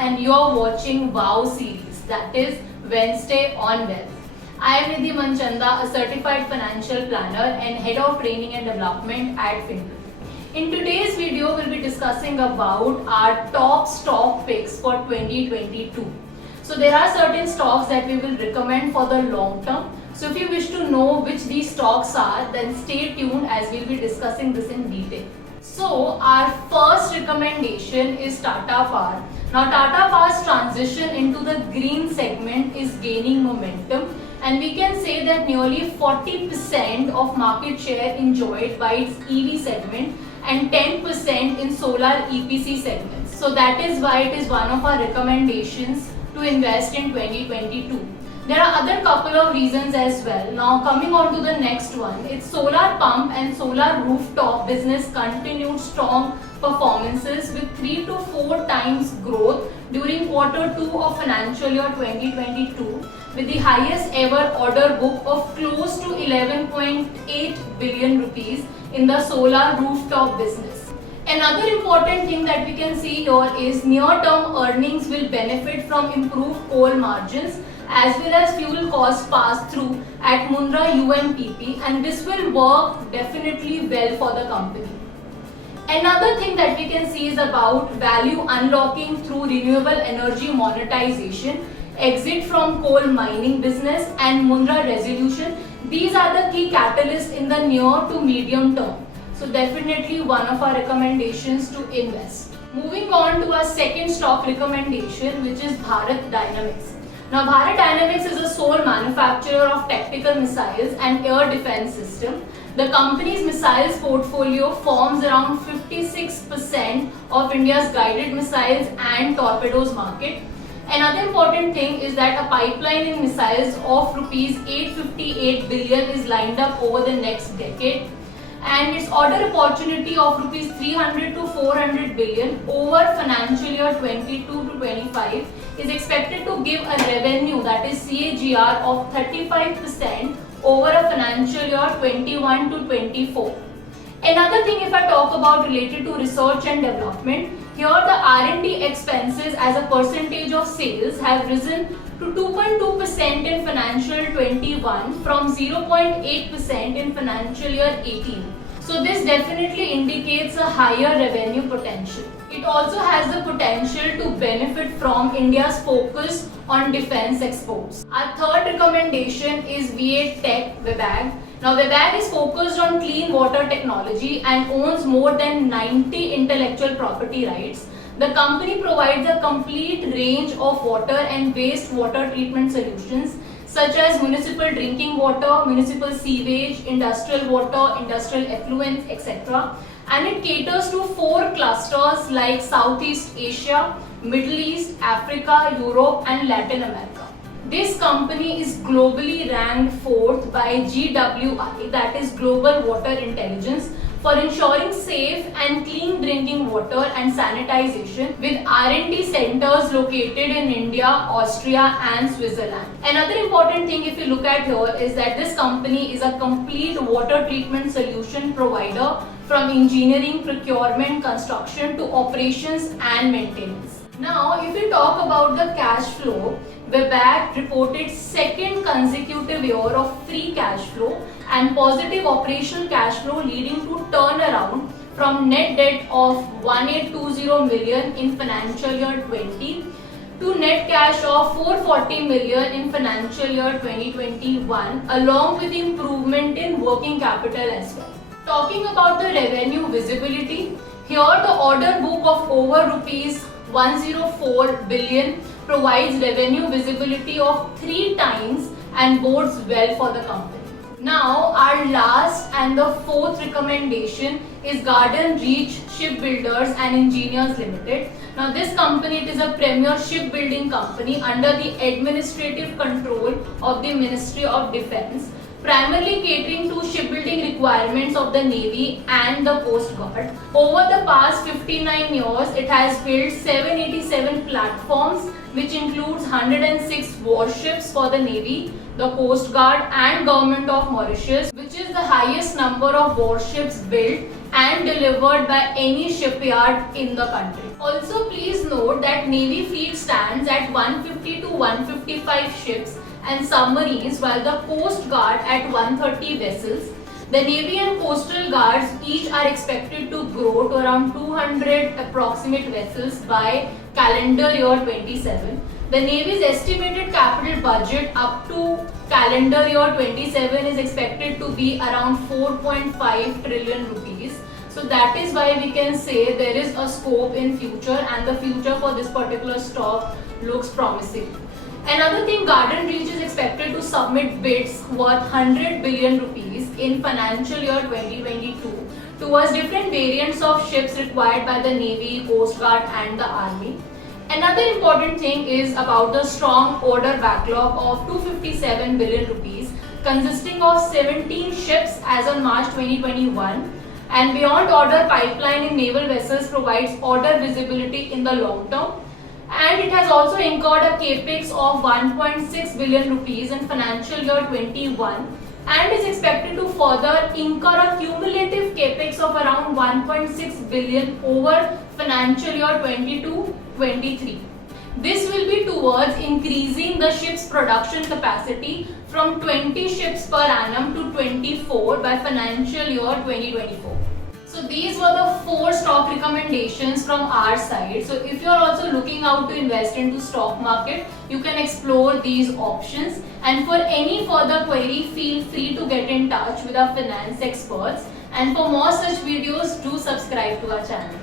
and you're watching WOW series, that is Wednesday on Wealth. I am Nidhi Manchanda, a certified financial planner and head of training and development at Fintuple. In today's video, we'll be discussing about our top stock picks for 2022. So there are certain stocks that we will recommend for the long term. So if you wish to know which these stocks are, then stay tuned as we'll be discussing this in detail. So our first recommendation is Tata Power. Now Tata Power's transition into the green segment is gaining momentum, and we can say that nearly 40% of market share enjoyed by its EV segment and 10% in solar EPC segments. So that is why it is one of our recommendations to invest in 2022. There are other couple of reasons as well. Now coming on to the next one, its solar pump and solar rooftop business continued strong performances with 3 to 4 times growth during Q2 of financial year 2022, with the highest ever order book of close to 11.8 billion rupees in the solar rooftop business. Another important thing that we can see here is near-term earnings will benefit from improved coal margins as well as fuel cost pass-through at Mundra UMPP, and this will work definitely well for the company. Another thing that we can see is about value unlocking through renewable energy monetization, exit from coal mining business and Mundra resolution. These are the key catalysts in the near to medium term. So definitely one of our recommendations to invest. Moving on to our second stock recommendation, which is Bharat Dynamics. Now Bharat Dynamics is a sole manufacturer of tactical missiles and air defense system. The company's missiles portfolio forms around 56% of India's guided missiles and torpedoes market. Another important thing is that a pipeline in missiles of rupees 858 billion is lined up over the next decade, and its order opportunity of rupees 300 to 400 billion over financial year 22 to 25 is expected to give a revenue, that is CAGR, of 35% over a financial year 21 to 24. Another thing, if I talk about related to research and development, here the R&D expenses as a percentage of sales have risen to 2.2% in financial 21 from 0.8% in financial year 18. So this definitely indicates a higher revenue potential. It also has the potential to benefit from India's focus on defense exports. Our third recommendation is V8 Tech WABAG. Now WABAG is focused on clean water technology and owns more than 90 intellectual property rights. The company provides a complete range of water and wastewater treatment solutions such as municipal drinking water, municipal sewage, industrial water, industrial effluents, etc. And it caters to 4 clusters like Southeast Asia, Middle East, Africa, Europe and Latin America. This company is globally ranked 4th by GWI, that is Global Water Intelligence, for ensuring safe and clean drinking water and sanitization, with R&D centers located in India, Austria and Switzerland. Another important thing if you look at here is that this company is a complete water treatment solution provider, from engineering, procurement, construction to operations and maintenance. Now if we talk about the cash flow, WABAG reported second consecutive year of free cash flow and positive operational cash flow, leading to turnaround from net debt of 1820 million in financial year 20 to net cash of 440 million in financial year 2021, along with improvement in working capital as well. Talking about the revenue visibility, here the order book of over rupees 104 billion provides revenue visibility of 3 times and bodes well for the company. Now our last and the fourth recommendation is Garden Reach Shipbuilders and Engineers Limited. Now this company, it is a premier shipbuilding company under the administrative control of the Ministry of Defence, primarily catering to shipbuilding requirements of the Navy and the Coast Guard. Over the past 59 years, it has built 787 platforms, which includes 106 warships for the Navy, the Coast Guard and Government of Mauritius, which is the highest number of warships built and delivered by any shipyard in the country. Also, please note that Navy fleet stands at 150 to 155 ships and submarines, while the Coast Guard at 130 vessels. The Navy and Coastal Guards each are expected to grow to around 200 approximate vessels by calendar year 27. The Navy's estimated capital budget up to calendar year 27 is expected to be around 4.5 trillion rupees. So that is why we can say there is a scope in future, and the future for this particular stock looks promising. Another thing, Garden Reach is expected to submit bids worth 100 billion rupees in financial year 2022 towards different variants of ships required by the Navy, Coast Guard and the Army. Another important thing is about the strong order backlog of 257 billion rupees consisting of 17 ships as on March 2021, and beyond order pipeline in naval vessels provides order visibility in the long term. And it has also incurred a capex of 1.6 billion rupees in financial year 21 and is expected to further incur a cumulative capex of around 1.6 billion over financial year 22-23. This will be towards increasing the ship's production capacity from 20 ships per annum to 24 by financial year 2024. So these were the 4 stock recommendations from our side. So if you are also looking out to invest into stock market, you can explore these options. And for any further query, feel free to get in touch with our finance experts. And for more such videos, do subscribe to our channel.